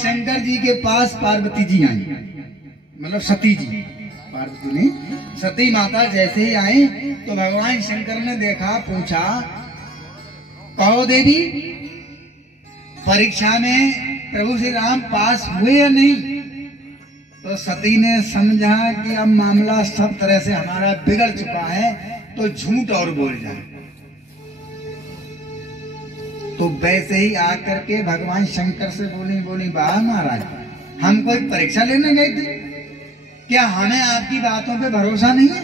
शंकर जी के पास पार्वती जी आई, मतलब सती जी, पार्वती ने सती माता जैसे ही आई तो भगवान शंकर ने देखा, पूछा, कहो देवी परीक्षा में प्रभु श्री राम पास हुए या नहीं? तो सती ने समझा कि अब मामला सब तरह से हमारा बिगड़ चुका है, तो झूठ और बोल जाए। तो वैसे ही आकर के भगवान शंकर से बोली, वाह महाराज, हम कोई परीक्षा लेने गए थे क्या? हमें आपकी बातों पे भरोसा नहीं है?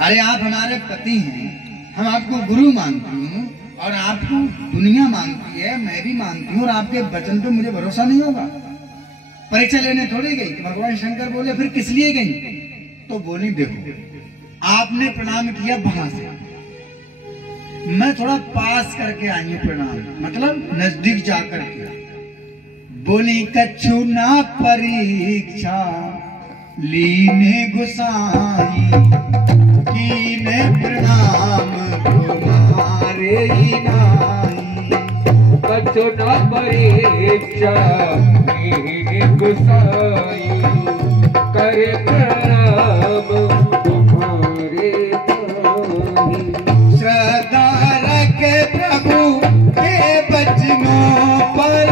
अरे आप हमारे पति हैं, हम आपको गुरु मानती हूँ और आपको दुनिया मानती है, मैं भी मानती हूँ, और आपके वचन पे मुझे भरोसा नहीं होगा? परीक्षा लेने थोड़ी गई। तो भगवान शंकर बोले, फिर किस लिए गई? तो बोली, देखो आपने प्रणाम किया वहां से, मैं थोड़ा पास करके आई हूँ प्रणाम, मतलब नजदीक जाकर के। बोली, कछु ना परीक्षा लीने गुसाई, कीने प्रणाम तुम्हारे ही नाई। कछु ना परीक्षा लीने गुसाई, करे प्रणाम तुम्हारे नाई। श्रद्धा रखे प्रभु के बचनों पर,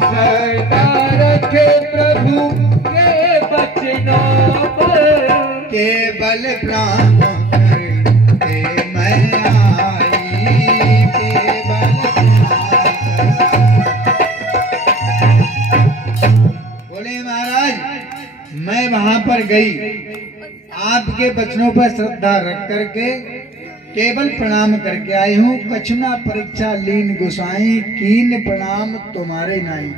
श्रद्धा रखे प्रभु के बचनों पर, केवल प्राण करते मैं आई, केवल बोले, महाराज मैं वहां पर गई, आपके बचनों पर श्रद्धा रख करके केवल प्रणाम करके आई हूँ। कछुना परीक्षा लीन गुसाई, कीन प्रणाम तुम्हारे नाई।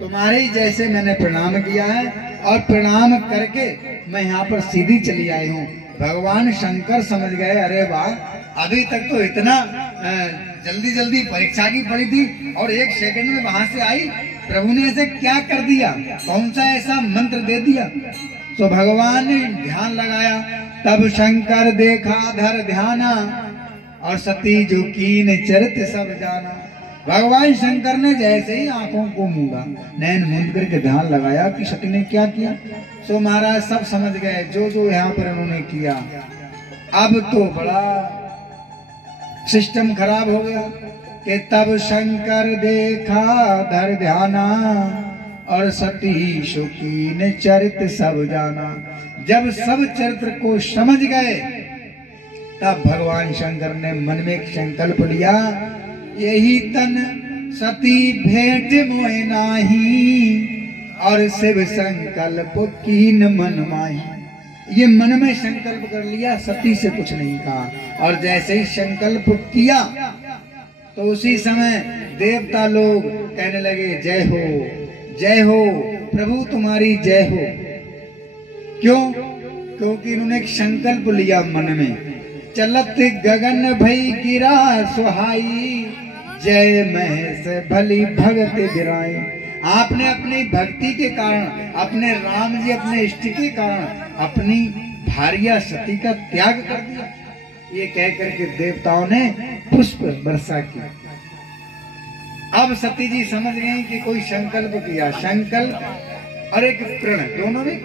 तुम्हारे ही जैसे मैंने प्रणाम किया है और प्रणाम करके मैं यहाँ पर सीधी चली आई हूँ। भगवान शंकर समझ गए, अरे वाह, अभी तक तो इतना जल्दी जल्दी परीक्षा की पड़ी थी और एक सेकंड में वहां से आई, प्रभु ने ऐसे क्या कर दिया, कौन सा ऐसा मंत्र दे दिया? तो भगवान ने ध्यान लगाया, तब शंकर देखा धर ध्याना, और सती जो कीन चरित सब जाना। भगवान शंकर ने जैसे ही आंखों को मूंदा, नैन मूंद करके ध्यान लगाया कि सती ने क्या किया। सो महाराज सब समझ गए जो जो यहाँ पर उन्होंने किया। अब तो बड़ा सिस्टम खराब हो गया कि तब शंकर देखा धर ध्याना, और सती शोकीन चरित सब जाना। जब सब चरित्र को समझ गए तब भगवान शंकर ने मन में एक संकल्प लिया, यही तन सती भेंट मोहे नाही, और शिव संकल्प कीन मन माही। ये मन में संकल्प कर लिया, सती से कुछ नहीं कहा, और जैसे ही संकल्प किया तो उसी समय देवता लोग कहने लगे, जय हो जय हो प्रभु तुम्हारी जय हो। क्यों? क्योंकि इन्होंने एक संकल्प लिया मन में, चलत गगन भई गिरा सुहाई, जय महेश भली भगत बिराई। आपने अपनी भक्ति के कारण, अपने राम जी अपने इष्ट के कारण अपनी भार्या सती का त्याग कर दिया। ये कह करके देवताओं ने पुष्प वर्षा की। अब सती जी समझ गई कि कोई संकल्प किया। संकल्प और एक प्रण, दोनों में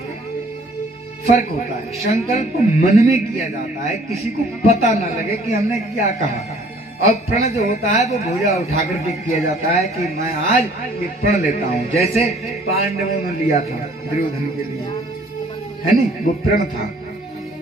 फर्क होता है। संकल्प मन में किया जाता है, किसी को पता ना लगे कि हमने क्या कहा, और प्रण जो होता है वो भुजा उठा करके किया जाता है कि मैं आज ये प्रण लेता हूँ। जैसे पांडवों ने लिया था दुर्योधन के लिए, है नहीं, वो प्रण था,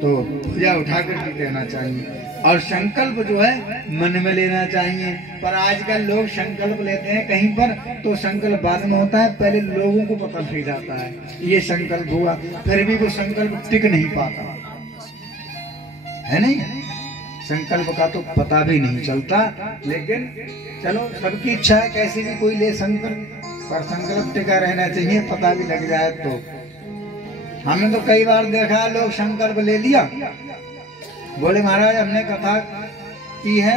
तो भुजा उठा करके कहना चाहिए। और संकल्प जो है मन में लेना चाहिए। पर आजकल लोग संकल्प लेते हैं कहीं पर, तो संकल्प बाद में होता है, पहले लोगों को पता लग जाता है ये संकल्प हुआ, फिर भी वो संकल्प टिक नहीं पाता है। नहीं, संकल्प का तो पता भी नहीं चलता। लेकिन चलो, सबकी इच्छा है कैसे भी कोई ले संकल्प, पर संकल्प टिका रहना चाहिए, पता भी लग जाए तो। हमने तो कई बार देखा, लोग संकल्प ले लिया, बोले महाराज हमने कथा की है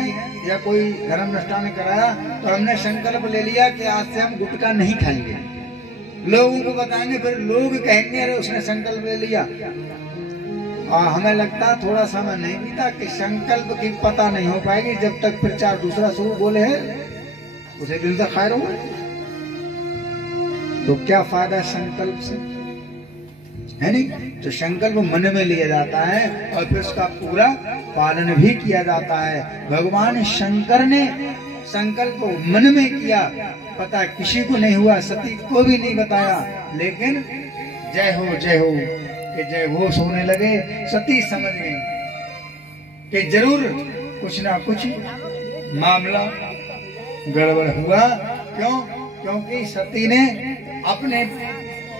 या कोई धर्म अनुष्ठान कराया, तो हमने संकल्प ले लिया कि आज से हम गुटखा नहीं खाएंगे। लोगों को बताएंगे, फिर लोग कहेंगे अरे उसने संकल्प ले लिया। और हमें लगता थोड़ा समय नहीं बीता कि संकल्प की पता नहीं हो पाएगी जब तक प्रचार दूसरा शुरू बोले है उसे दिन से खैर होगा। तो क्या फायदा संकल्प से, है नहीं? तो संकल्प मन में लिया जाता है और फिर उसका पूरा पालन भी किया जाता है। भगवान शंकर ने संकल्प मन में किया, पता किसी को नहीं हुआ, सती को भी नहीं बताया, लेकिन जय हो कि जय घोष होने लगे। सती समझ गई कि जरूर कुछ ना कुछ मामला गड़बड़ हुआ। क्यों? क्योंकि सती ने अपने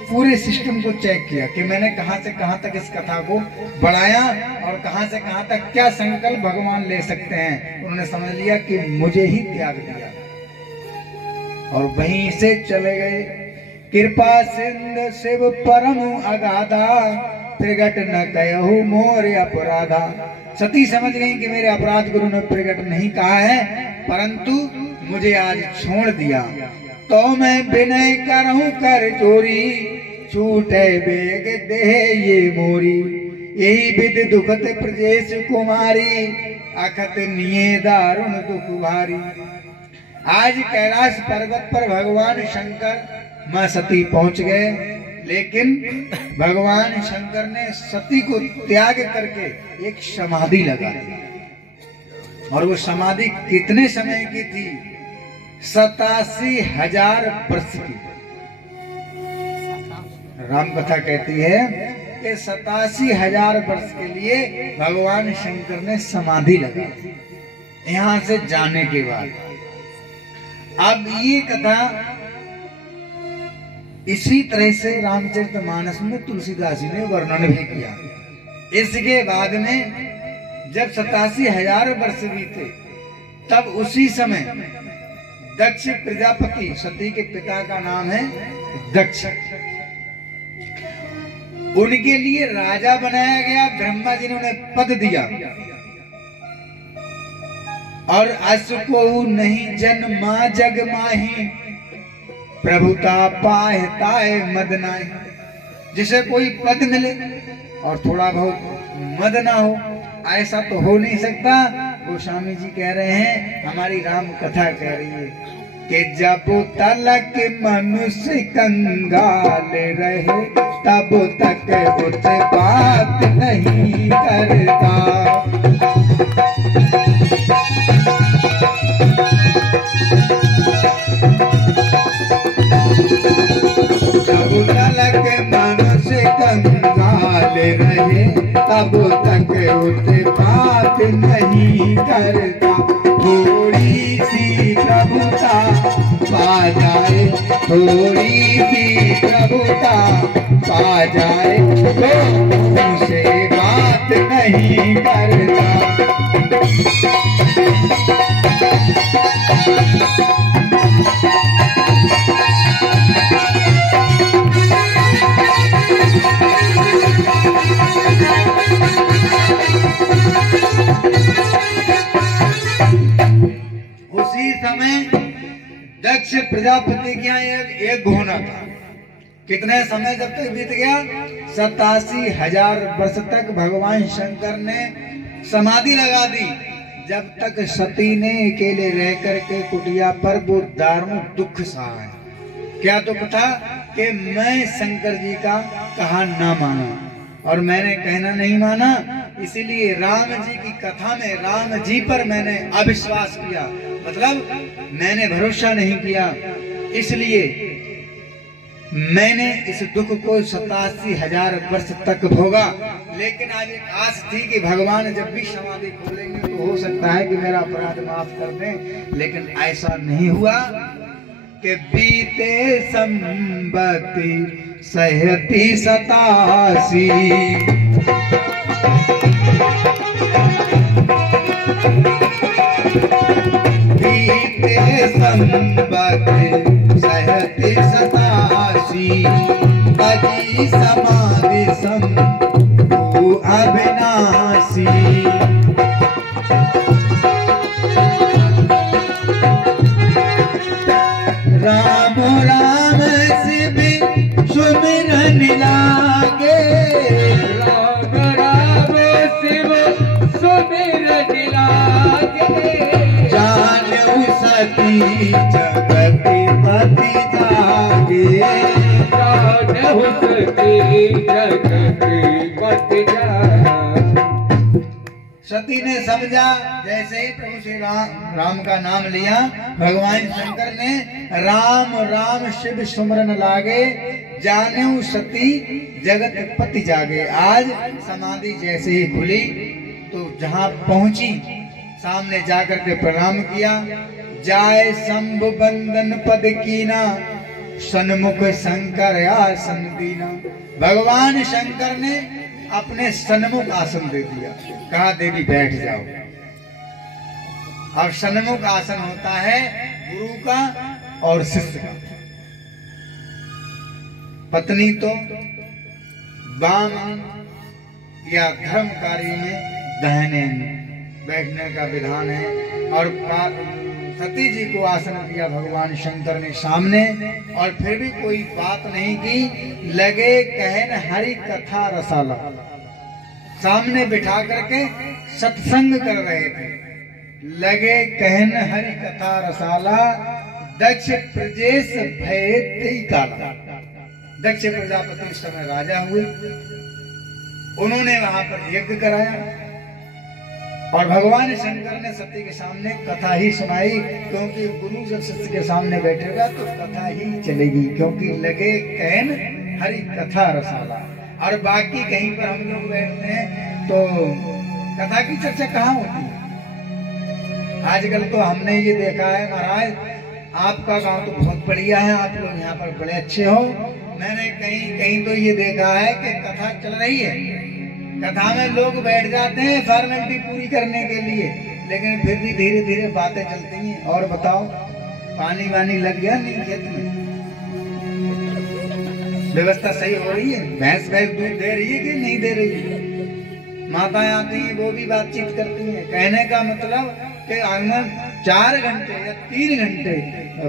पूरे सिस्टम को चेक किया कि मैंने कहां से कहां तक इस कथा को बढ़ाया और कहां से कहां तक क्या संकल्प भगवान ले सकते हैं। उन्होंने समझ लिया कि मुझे ही त्याग दिया और वहीं से चले गए। कृपा सिंधु शिव परम अगाधा, प्रगट न कयहु मोर अपराधा। सती समझ गई कि मेरे अपराध गुरु ने प्रगट नहीं कहा है, परंतु मुझे आज छोड़ दिया। तो मैं विनय करहूं कर चोरी, छूटे बेग दे ये मोरी। यही विधि दुखत प्रजेश कुमारी, अखत निये दारुण दुख भारी। आज कैलाश पर्वत पर भगवान शंकर मां सती पहुंच गए, लेकिन भगवान शंकर ने सती को त्याग करके एक समाधि लगा दी। और वो समाधि कितने समय की थी? 87,000 वर्ष की। राम कथा कहती है कि 87,000 वर्ष के लिए भगवान शंकर ने समाधि लगा दी यहां से जाने के बाद। अब ये कथा इसी तरह से रामचरितमानस में तुलसीदास जी ने वर्णन भी किया। इसके बाद में जब 87,000 वर्ष बीते, तब उसी समय दक्ष प्रजापति, सती के पिता का नाम है दक्ष, उनके लिए राजा बनाया गया। ब्रह्मा जी ने उन्हें पद दिया। और अस को नहीं जन्मा जग माही, प्रभुता पाहताए मद नाही। जिसे कोई पद मिले और थोड़ा बहुत मद ना हो, ऐसा तो हो नहीं सकता। गोस्वामी जी कह रहे हैं, हमारी राम कथा कह रही है कि जब तलक मनुष्य कंगाल रहे, तब तक उठ बात नहीं करता। जब तलक मनुष्य कंगाल रहे, तब तक उठ बात नहीं करता। थोड़ी सी प्रभुता पा जाए, थोड़ी सी प्रभुता पा जाए, तो उसे बात नहीं करता। उसी समय दक्ष प्रजापति के यहाँ एक घोना था। कितने समय जब तक बीत गया? 87,000 वर्ष तक भगवान शंकर ने समाधि लगा दी। जब तक सती ने अकेले रह करके कुटिया पर वो दारुण दुख सहा है। क्या दुख था? कि मैं शंकर जी का कहा ना माना और मैंने कहना नहीं माना, इसीलिए राम जी की कथा में राम जी पर मैंने अविश्वास किया, मतलब मैंने भरोसा नहीं किया। इसलिए मैंने इस दुख को 87,000 वर्ष तक भोगा। लेकिन आज एक आस थी कि भगवान जब भी समाधि खोलेंगे तो हो सकता है कि मेरा अपराध माफ कर दें, लेकिन ऐसा नहीं हुआ। कि बीते संबत्ति 87 बीते संबत्ति 87 अजी समाधि शंभु अविनाशी। राम राम शिव सुमिरन लागे, राम राम शिव सुमिरन लागे। जानऊ सती जगति पति जागे। काहू सती जगत जा। सती ने समझा, जैसे ही प्रभु श्री राम का नाम लिया, भगवान शंकर ने राम राम शिव सुमरन लागे, जानेऊ सती जगत पति जागे। आज समाधि जैसे ही खुली तो जहां पहुंची, सामने जाकर के प्रणाम किया। जाय शंभु बंदन पद कीना, सन्मुख शंकर आसन दीना। भगवान शंकर ने अपने सन्मुख आसन दे दिया, कहा देवी बैठ जाओ। अब सन्मुख आसन होता है गुरु का और शिष्य का। पत्नी तो वाम या धर्म कार्य में दाहिने बैठने का विधान है, और सती जी को आसन दिया भगवान शंकर ने सामने, और फिर भी कोई बात नहीं की। लगे कहन हरि कथा रसाला, सामने बिठा करके सत्संग कर रहे थे। लगे कहन हरि कथा रसाला, दक्ष प्रजेश भय काला। दक्ष प्रजापति उस समय राजा हुए, उन्होंने वहां पर यज्ञ कराया, और भगवान शंकर ने सती के सामने कथा ही सुनाई, क्योंकि गुरु जब शिष्य के सामने बैठेगा तो कथा ही चलेगी, क्योंकि लगे कहन हरि कथा रसाला। और बाकी कहीं पर हम लोग बैठते हैं तो कथा की चर्चा कहाँ होती है। आजकल तो हमने ये देखा है, महाराज आपका गांव तो बहुत बढ़िया है, आप लोग यहाँ पर बड़े अच्छे हो। मैंने कहीं कहीं तो ये देखा है कि कथा चल रही है, कथा में लोग बैठ जाते हैं फॉर्मेलिटी पूरी करने के लिए, लेकिन फिर भी धीरे धीरे बातें चलती हैं। और बताओ पानी वानी लग गया नहीं खेत में, व्यवस्था सही हो रही है, भैंस दूध दे रही है कि नहीं दे रही है। माताएं आती हैं, वो भी बातचीत करती हैं। कहने का मतलब कि आंगन 4 घंटे या 3 घंटे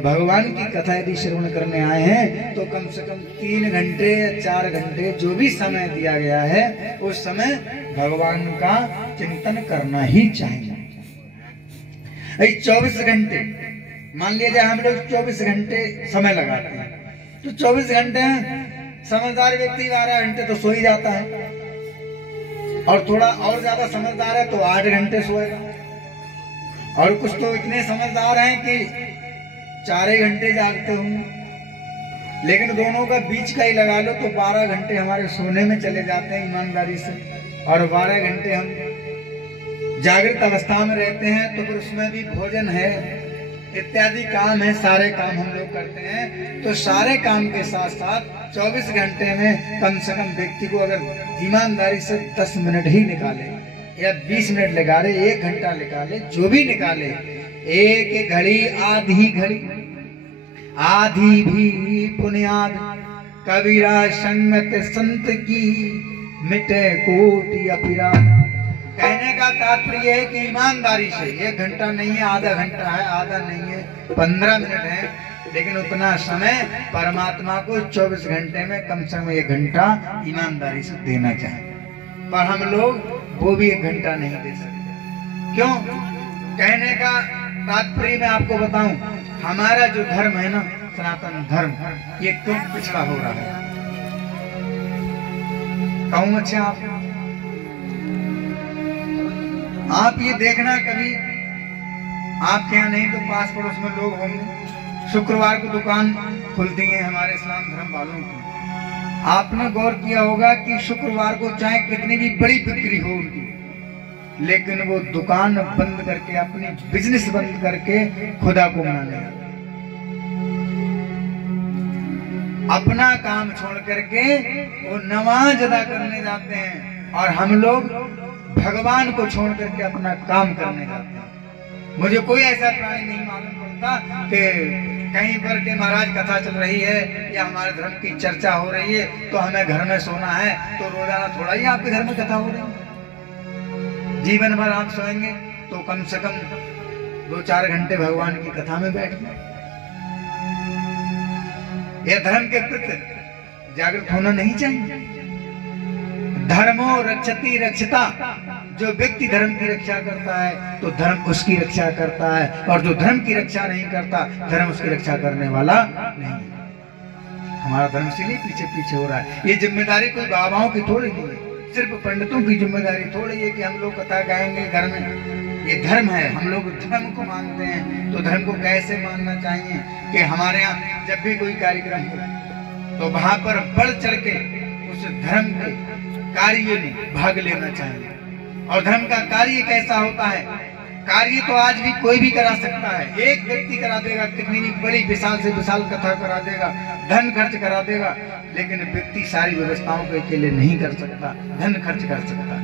भगवान की कथा यदि श्रवण करने आए हैं तो कम से कम 3 घंटे या 4 घंटे जो भी समय दिया गया है उस समय भगवान का चिंतन करना ही चाहिए। 24 घंटे मान लिया जाए हम लोग 24 घंटे समय लगाते हैं, तो 24 घंटे समझदार व्यक्ति 12 घंटे तो सो ही जाता है, और थोड़ा और ज्यादा समझदार है तो 8 घंटे सोएगा, और कुछ तो इतने समझदार हैं कि 4 घंटे जागते होंगे। लेकिन दोनों का बीच का ही लगा लो तो 12 घंटे हमारे सोने में चले जाते हैं ईमानदारी से, और 12 घंटे हम जागृत अवस्था में रहते हैं। तो फिर उसमें भी भोजन है इत्यादि काम है, सारे काम हम लोग करते हैं। तो सारे काम के साथ साथ 24 घंटे में कम से कम व्यक्ति को अगर ईमानदारी से 10 मिनट ही निकाले या 20 मिनट निकाले, 1 घंटा निकाले, जो भी निकाले, एक घड़ी आधी घड़ी आधी भी पुण्याद, कबीरा संगत संत की मिटे कोटि अपराध। कहने का तात्पर्य है कि ईमानदारी से 1 घंटा नहीं है, आधा घंटा है, आधा नहीं है, 15 मिनट है, लेकिन उतना समय परमात्मा को 24 घंटे में कम से कम 1 घंटा ईमानदारी से देना चाहिए। पर हम लोग वो भी 1 घंटा नहीं दे सकते। क्यों? कहने का तात्पर्य मैं आपको बताऊं, हमारा जो धर्म है ना, सनातन धर्म, ये क्यों पिछड़ा हो रहा है? कहूं अच्छा आप ये देखना, कभी आपके यहाँ नहीं तो पास पड़ोस में लोग होंगे, शुक्रवार को दुकान खुलती है हमारे इस्लाम धर्म वालों की। आपने गौर किया होगा कि शुक्रवार को चाहे कितनी भी बड़ी बिक्री हो उनकी, लेकिन वो दुकान बंद करके, अपनी बिजनेस बंद करके खुदा को मनाने जाते, अपना काम छोड़ करके वो नमाज अदा करने जाते हैं, और हम लोग भगवान को छोड़ करके अपना काम करने जाते हैं। मुझे कोई ऐसा प्राणी नहीं मालूम पड़ता कि कहीं पर के महाराज कथा चल रही है या हमारे धर्म की चर्चा हो रही है तो हमें घर में सोना है, तो रोजाना थोड़ा ही आपके घर में कथा हो रही है। जीवन भर आप सोएंगे तो कम से कम 2-4 घंटे भगवान की कथा में बैठ गए। यह धर्म के प्रति जागृत होना नहीं चाहिए। धर्मो रक्षति रक्षता, जो व्यक्ति धर्म की रक्षा करता है तो धर्म उसकी रक्षा करता है, और जो धर्म की रक्षा नहीं करता धर्म उसकी रक्षा करने वाला नहीं। हमारा धर्म इसीलिए पीछे पीछे हो रहा है। ये जिम्मेदारी कोई बाबाओं की थोड़ी नहीं है, सिर्फ पंडितों की जिम्मेदारी थोड़ी है कि हम लोग कथा गाएंगे घर में। ये धर्म है, हम लोग धर्म को मानते हैं, तो धर्म को कैसे मानना चाहिए कि हमारे यहाँ जब भी कोई कार्यक्रम हो तो वहां पर बढ़ चढ़ के उस धर्म के कार्य में भाग लेना चाहिए। और धर्म का कार्य कैसा होता है? कार्य तो आज भी कोई भी करा सकता है, एक व्यक्ति करा देगा, कितनी भी बड़ी विशाल से विशाल कथा करा देगा, धन खर्च करा देगा, लेकिन व्यक्ति सारी व्यवस्थाओं को अकेले नहीं कर सकता, धन खर्च कर सकता।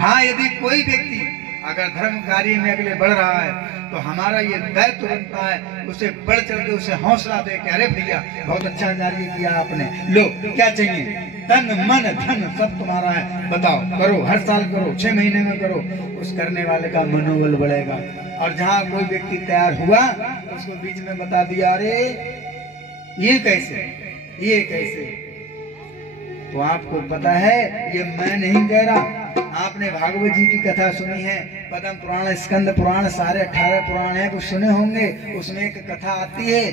हाँ, यदि कोई व्यक्ति अगर धर्म कार्य में अगले बढ़ रहा है तो हमारा ये दायित्व बनता है उसे बढ़ चढ़ के उसे हौसला दे के, अरे भैया बहुत अच्छा कार्य किया आपने, लो क्या चाहिए, तन मन धन सब तुम्हारा है, बताओ करो, हर साल करो, 6 महीने में करो। उस करने वाले का मनोबल बढ़ेगा। और जहाँ कोई व्यक्ति तैयार हुआ उसको बीच में बता दिया, अरे ये कैसे, ये कैसे, तो आपको पता है ये मैं नहीं कह रहा, आपने भागवत जी की कथा सुनी है, पद्म पुराण, स्कंद पुराण, सारे 18 पुराण हैं, कुछ सुने होंगे। उसमें एक कथा आती है,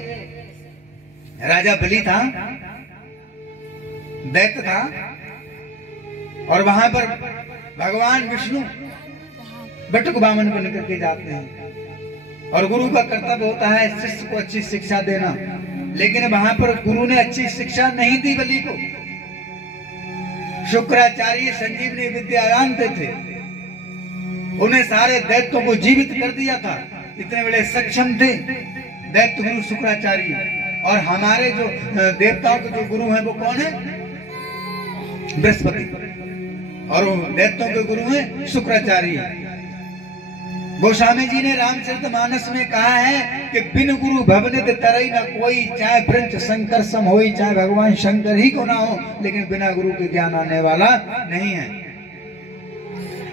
राजा बलि था, दैत्य था, और वहां पर भगवान विष्णु बटुक वामन बन करके जाते हैं। और गुरु का कर्तव्य होता है शिष्य को अच्छी शिक्षा देना, लेकिन वहां पर गुरु ने अच्छी शिक्षा नहीं दी बलि को। शुक्राचार्य संजीवनी विद्या जानते थे, उन्हें सारे दैत्यों को जीवित कर दिया था, इतने बड़े सक्षम थे दैत्य गुरु शुक्राचार्य। और हमारे जो देवताओं के जो गुरु हैं वो कौन है? बृहस्पति। और दैत्यों के गुरु हैं शुक्राचार्य। गोस्वामी जी ने रामचरितमानस में कहा है कि बिन गुरु भवनित तरई न कोई, चाहे वृंच शंकर सम होई, चाहे भगवान शंकर ही को ना हो, लेकिन बिना गुरु के ज्ञान आने वाला नहीं है।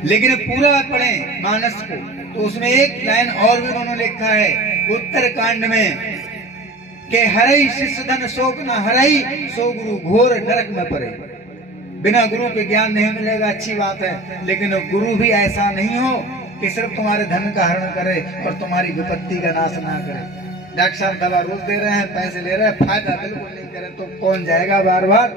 लेकिन पूरा पढ़े मानस को तो उसमें एक लाइन और भी उन्होंने लिखा है उत्तर कांड में कि हरई शिष्य धन शोक न हरई, सो गुरु घोर नरक में पड़े। बिना गुरु के ज्ञान नहीं मिलेगा, अच्छी बात है, लेकिन गुरु भी ऐसा नहीं हो कि सिर्फ तुम्हारे धन का हरण करे और तुम्हारी विपत्ति का नाश ना करे। डॉक्टर साहब दवा रोज दे रहे हैं, पैसे ले रहे हैं, फायदा बिल्कुल नहीं करे तो कौन जाएगा बार बार?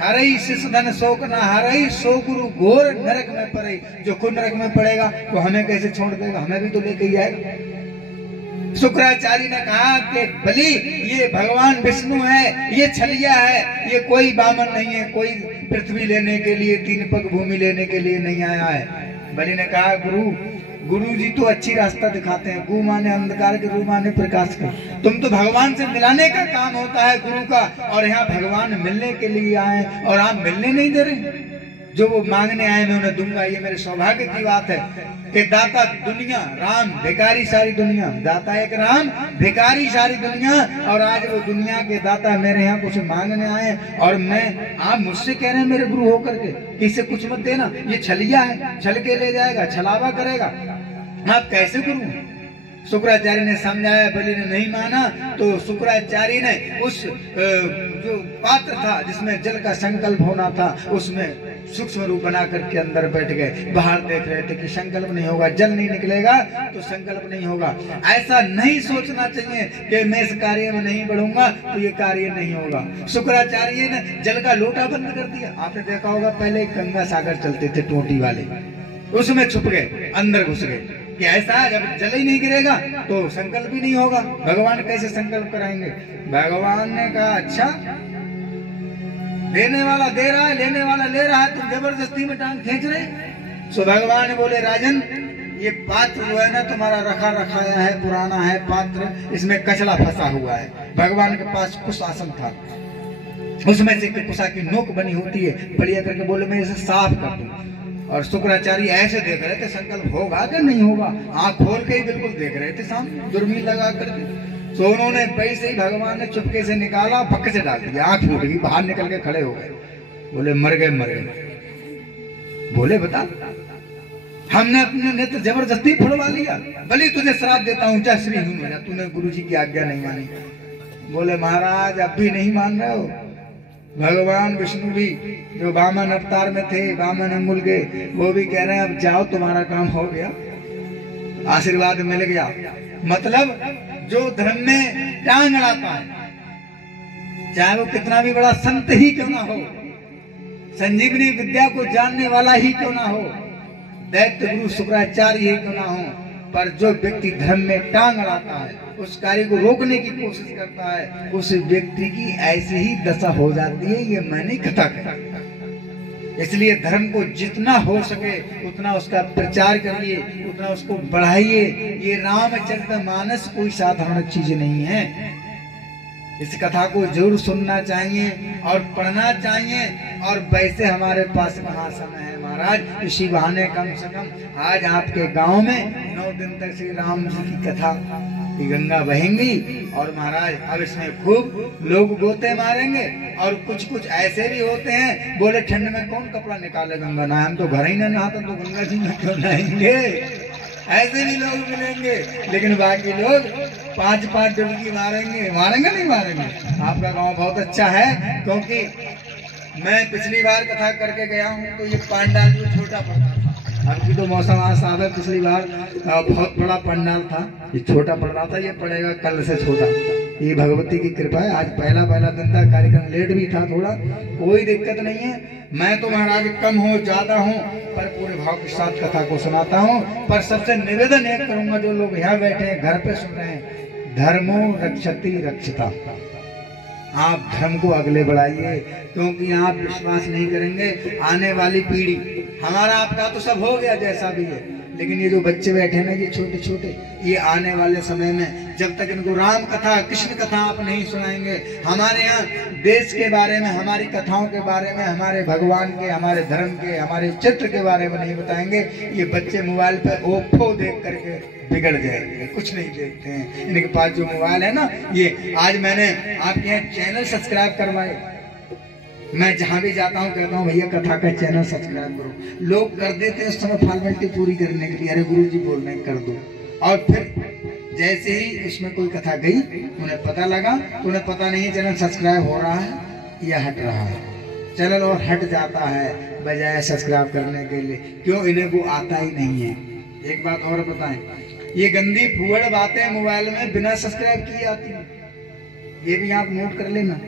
हरई शिष्य धन शोक ना हरई, सो गुरु घोर नरक में पड़े। जो खुद नरक में पड़ेगा तो हमें कैसे छोड़ देगा, हमें भी तो लेके ही आएगा। शुक्राचार्य ने कहा कि बलि ये भगवान विष्णु है, ये छलिया है, ये कोई बामन नहीं है, कोई पृथ्वी लेने के लिए, 3 पग भूमि लेने के लिए नहीं आया है। बलि ने कहा गुरु जी तो अच्छी रास्ता दिखाते हैं, गु माने अंधकार के, रू माने प्रकाश का, तुम तो भगवान से मिलाने का काम होता है गुरु का, और यहाँ भगवान मिलने के लिए आए और आप मिलने नहीं दे रहे। जो वो मांगने आए मैं उन्हें दूंगा, ये मेरे सौभाग्य की बात है कि दाता दुनिया राम, भिखारी सारी दुनिया। दाता एक राम, भिखारी सारी दुनिया, और आज वो दुनिया के दाता मेरे यहाँ कुछ मांगने आए और मैं, आप मुझसे कह रहे हैं मेरे गुरु होकर के कि इसे कुछ मत देना, ये छलिया है, छल के ले जाएगा, छलावा करेगा, आप कैसे गुरु हैं? शुक्राचार्य ने समझाया, बलि ने नहीं माना, तो शुक्राचार्य ने उस जो पात्र था जिसमें जल का संकल्प होना था उसमें सूक्ष्म रूप बना करके अंदर बैठ गए। बाहर देख रहे थे कि संकल्प नहीं होगा, जल नहीं निकलेगा तो संकल्प नहीं होगा। ऐसा नहीं सोचना चाहिए कि मैं इस कार्य में नहीं बढ़ूंगा तो ये कार्य नहीं होगा। शुक्राचार्य ने जल का लोटा बंद कर दिया। आपने देखा होगा पहले गंगा सागर चलते थे टोटी वाले, उसमें छुप गए, अंदर घुस गए कि ऐसा है, जब जल ही नहीं गिरेगा तो संकल्प ही नहीं होगा, भगवान कैसे संकल्प कराएंगे? भगवान ने कहा अच्छा, देने वाला दे रहा है, लेने वाला ले रहा है, तुम जबरदस्ती में टांग खींच रहे। सो भगवान बोले राजन, ये पात्र जो है ना तुम्हारा रखा रखाया है, पुराना है पात्र, इसमें कचरा फंसा हुआ है। भगवान के पास कुछ आसन था, उसमें से कुशा की नोक बनी होती है, बढ़िया करके बोले मैं इसे साफ कर दूं। और शुक्राचार्य ऐसे देख रहे थे संकल्प होगा कि नहीं होगा, आंख खोल के ही बिल्कुल देख रहे थे सामने, दूरबीन लगा करके। तो उन्होंने पैसे ही भगवान ने चुपके से निकाला, पक्के से डाल दिया, आंख फूट गई, बाहर निकल के खड़े हो गए, बोले मर गए मर गए। बोले बता, हमने अपने नेत्र जबरदस्ती फुड़वा लिया, बलि तुझे श्राप देता हूँ, जा श्री हूं मेरा, तूने गुरु जी की आज्ञा नहीं मानी। बोले महाराज अब भी नहीं मान रहे हो, भगवान विष्णु भी जो वामन अवतार में थे, वामन अंगुल के, वो भी कह रहे हैं अब जाओ तुम्हारा काम हो गया, आशीर्वाद मिल गया। मतलब जो धर्म में टांग अड़ाता है, चाहे वो कितना भी बड़ा संत ही क्यों ना हो, संजीवनी विद्या को जानने वाला ही क्यों ना हो, दैत्य गुरु शुक्राचार्य ही क्यों ना हो, पर जो व्यक्ति धर्म में टांग अड़ाता है, उस कार्य को रोकने की कोशिश करता है, उस व्यक्ति की ऐसी ही दशा हो जाती है। ये मैंने कथा कही। इसलिए धर्म को जितना हो सके उतना उसका प्रचार करिए, उतना उसको बढ़ाइए। ये रामचरितमानस कोई साधारण चीज नहीं है। इस कथा को जरूर सुनना चाहिए और पढ़ना चाहिए। और वैसे हमारे पास कहाँ समय है महाराज, इसी बहाने कम से कम आज आपके गांव में 9 दिन तक श्री राम जी की कथा की गंगा बहेंगी। और महाराज अब इसमें खूब लोग गोते मारेंगे। और कुछ कुछ ऐसे भी होते हैं, बोले ठंड में कौन कपड़ा निकाले गंगा नहाए, हम तो घर ही ना नहाते तो गंगा जी में क्यों नहाएंगे। ऐसे भी लोग मिलेंगे, लेकिन बाकी लोग 5-5 डुबकी मारेंगे। मारेंगे नहीं मारेंगे। आपका गांव बहुत अच्छा है, क्योंकि मैं पिछली बार कथा करके गया हूँ तो ये पंडाल जो छोटा पड़ता था, अब की तो मौसम आज साफ है, पिछली बार बहुत बड़ा पंडाल था, ये छोटा पड़ रहा था, ये पड़ेगा कल से छोटा। ये भगवती की कृपा है। आज पहला दिन था, कार्यक्रम लेट भी था थोड़ा, कोई दिक्कत नहीं है। मैं तो महाराज कम हो ज्यादा हूँ पर पूरे भाव के साथ कथा को सुनाता हूँ। पर सबसे निवेदन एक करूंगा, जो लोग यहाँ बैठे हैं, घर पे सुन रहे हैं, धर्मो रक्षति रक्षिता। आप धर्म को अगले बढ़ाइए, क्योंकि आप विश्वास नहीं करेंगे आने वाली पीढ़ी, हमारा आपका तो सब हो गया जैसा भी है, लेकिन ये जो बच्चे बैठे हैं ना, ये छोटे छोटे, ये आने वाले समय में जब तक इनको राम कथा कृष्ण कथा आप नहीं सुनाएंगे, हमारे यहाँ देश के बारे में, हमारी कथाओं के बारे में, हमारे भगवान के, हमारे धर्म के, हमारे चित्र के बारे में नहीं बताएंगे, ये बच्चे मोबाइल पे ओप्पो देख करके बिगड़ जाएंगे, कुछ नहीं देखते हैं। इनके पास जो मोबाइल है ना, ये आज मैंने आपके यहाँ चैनल सब्सक्राइब करवाए। मैं जहां भी जाता हूँ कहता हूँ भैया कथा का चैनल सब्सक्राइब करो। लोग कर देते हैं उस समय फॉर्मेलिटी पूरी करने के लिए, अरे गुरु जी बोल रहे हैं कर दो। और फिर जैसे ही उसमें कोई कथा गई, उन्हें पता लगा तो उन्हें पता नहीं चैनल सब्सक्राइब हो रहा है या हट रहा है, चैनल और हट जाता है बजाय सब्सक्राइब करने के लिए। क्यों? इन्हें वो आता ही नहीं है। एक बात और बताएं, ये गंदी फुहड़ बातें मोबाइल में बिना सब्सक्राइब किए आती है, ये भी आप नोट कर लेना।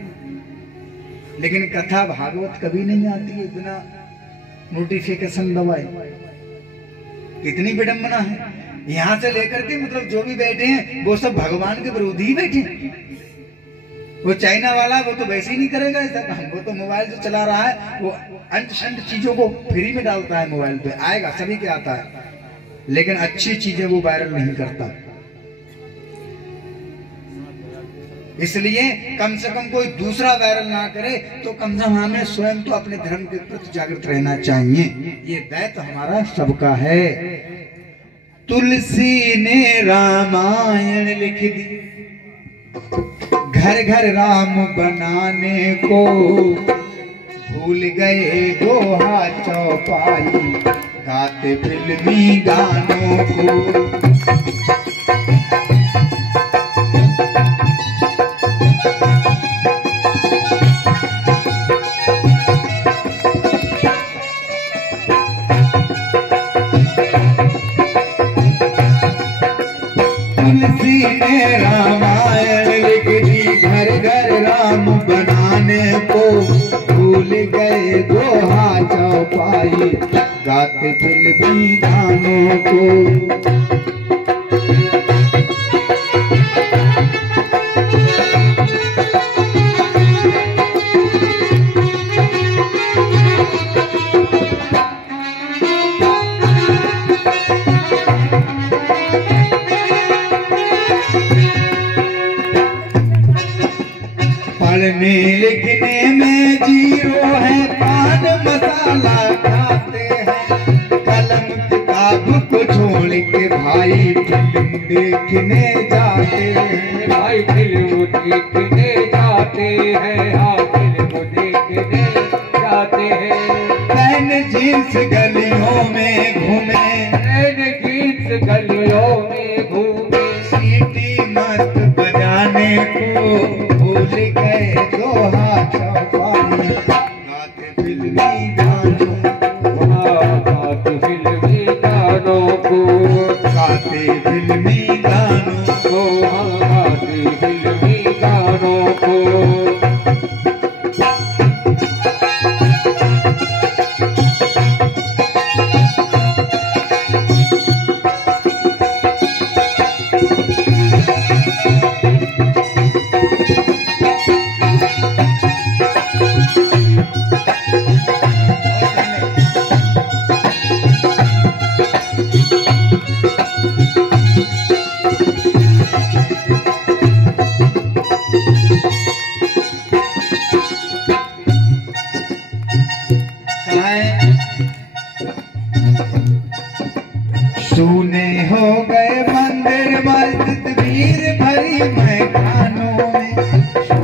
लेकिन कथा भागवत कभी नहीं आती है बिना नोटिफिकेशन दबाए। कितनी विडंबना है। यहाँ से लेकर के मतलब जो भी बैठे हैं वो सब भगवान के विरोधी ही बैठे हैं। वो चाइना वाला वो तो वैसे ही नहीं करेगा ऐसा काम, वो तो मोबाइल जो चला रहा है वो अंट शंट चीजों को फ्री में डालता है, मोबाइल पे आएगा सभी के आता है, लेकिन अच्छी चीजें वो वायरल नहीं करता। इसलिए कम से कम कोई दूसरा वायरल ना करे तो कम से कम हमें स्वयं तो अपने धर्म के प्रति जागृत रहना चाहिए। ये दायित्व हमारा सबका है। तुलसी ने रामायण लिख दी, घर घर राम बनाने को, भूल गए दोहा चौपाई गाते फिल्मी गानों को। तुलसी ने रामायण लिख दी, घर घर राम बनाने को, भूल गए दोहा चौपाई गाते फिल्मी गानों को। पढ़ने लिखने में जीरो है, पान मसाला खाते हैं, कलम किताब को छोड़ के भाई फिल्म देखने जाते हैं। भाई फिल्म देखने जाते हैं, हाँ फिल्म देखने जाते हैं। पैन जींस गलियों में घूमे, पैन जींस गलियों में घूमे, सीटी मस्त बजाने को, भूल गए दोहा चौपाई गाते फिल्मी गानों को, गाते फिल्मी गानों को, गाते फिल्मी गानों को, गाते फिल्मी गानों को।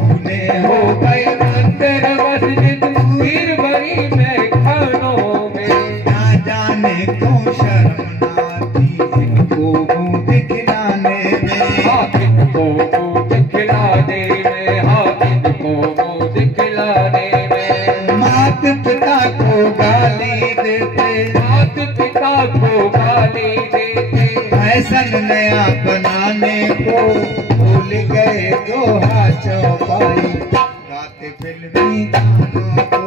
तूने हो गए मंदिर मस्जिद भीड़ भरी में खानों में। ना जाने क्यों शर्म आती इनको मुंह दिखलाने में। हाँ इनको मुंह दिखलाने में, हाँ इनको मुंह दिखलाने में। मात पिता को गाली देते, मात पिता को गाली देते, फैशन नया बनाने को भूल गए दोहा चौपाई। गाते फिल्मी गानों को,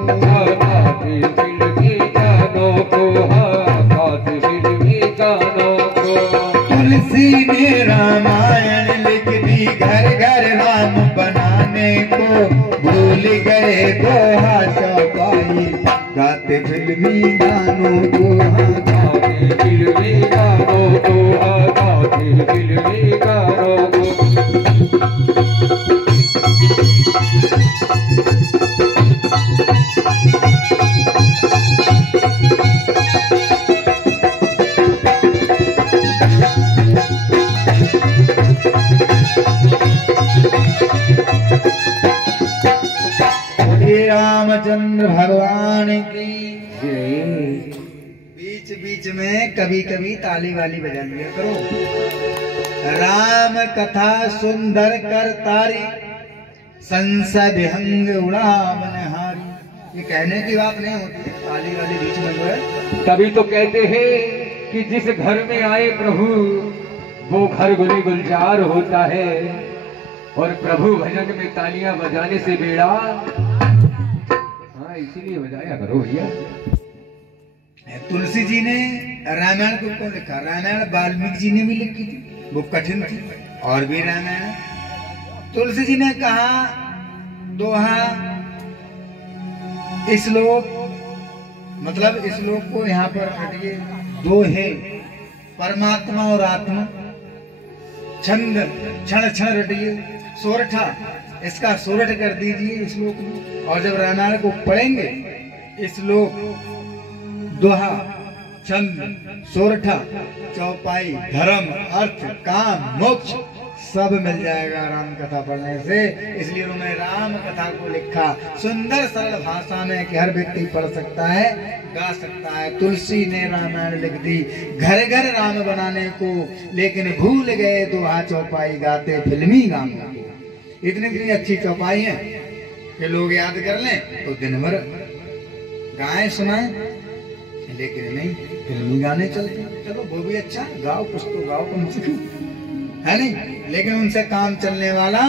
गाते फिल्मी गानों को, हाँ गाते फिल्मी गानों को। तुलसी ने रामायण लिख दी घर घर राम बनाने को भूल गए दोहा चौपाई। गाते फिल्मी गानों को, हाँ गाते फिल्मी गानों को, हाँ गाते फिल्मी गानों को। श्री रामचंद्र भगवान की। जय। बीच बीच में कभी कभी ताली वाली बजा लिया करो। राम कथा सुंदर कर तारी, संसद विहंग उड़ावन हारी। ये कहने की बात नहीं होती, ताली वाली बीच में जो है। तभी तो कहते हैं कि जिस घर में आए प्रभु वो घर गुले गुलजार होता है। और प्रभु भजन में तालियां बजाने से बेड़ा, हाँ इसीलिए बजाया करो भैया। तुलसी जी ने रामायण को क्यों लिखा? रामायण वाल्मीकि जी ने भी लिखी थी, वो कठिन थी। और भी रामायण तुलसी जी ने कहा दोहा, श्लोक, मतलब श्लोक को यहाँ पर हटिए, दो है परमात्मा और आत्मा। छंद क्षण क्षण रटिए, सोरठा इसका सोरठ कर दीजिए श्लोक में। और जब रामायण को पढ़ेंगे श्लोक, दोहा, छंद, सोरठा, चौपाई, धर्म, अर्थ, काम, मोक्ष सब मिल जाएगा राम कथा पढ़ने से। इसलिए उन्होंने राम कथा को लिखा सुंदर सरल भाषा में कि हर व्यक्ति पढ़ सकता है, गा सकता है। तुलसी ने रामायण लिख दी घर घर राम बनाने को, लेकिन भूल गए दोहा चौपाई गाते फिल्मी गानों को। इतनी इतनी अच्छी चौपाई है कि लोग याद कर लें तो दिन भर गाएं सुनाएं, लेकिन नहीं, फिल्मी गाने चलते। चलो वो भी अच्छा, गाओ कुछ तो गाओ कम से कम, है नहीं? लेकिन उनसे काम चलने वाला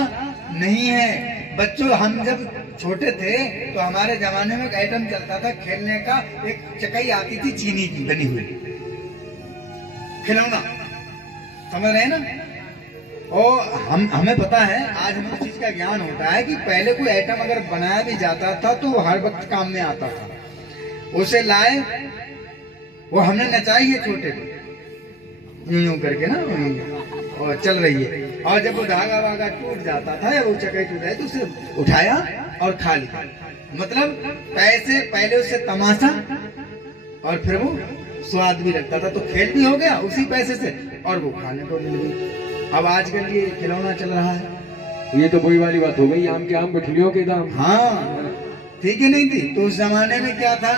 नहीं है। बच्चों, हम जब छोटे थे तो हमारे जमाने में एक आइटम चलता था खेलने का, एक चकई आती थी चीनी की बनी हुई खिलौना, समझ रहे हैं ना? और हमें पता है, आज हमें उस चीज का ज्ञान होता है कि पहले कोई आइटम अगर बनाया भी जाता था तो वो हर वक्त काम में आता था। उसे लाए, वो हमने नचाई है छोटे यूं यूं करके ना, और चल रही है। और जब वो धागा वागा टूट जाता था या वो चकई टूट जाए तो उसे उठाया और खा लिया। मतलब पैसे पहले उससे तमाशा और फिर वो स्वाद भी लगता था, तो खेल भी हो गया उसी पैसे से और वो खाने को मिल गई। अब आजकल ये खिलौना चल रहा है। ये तो वही वाली बात हो गई, आम के आम गुठलियों के दाम। हाँ, ठीक है, नहीं थी तो उस जमाने में क्या था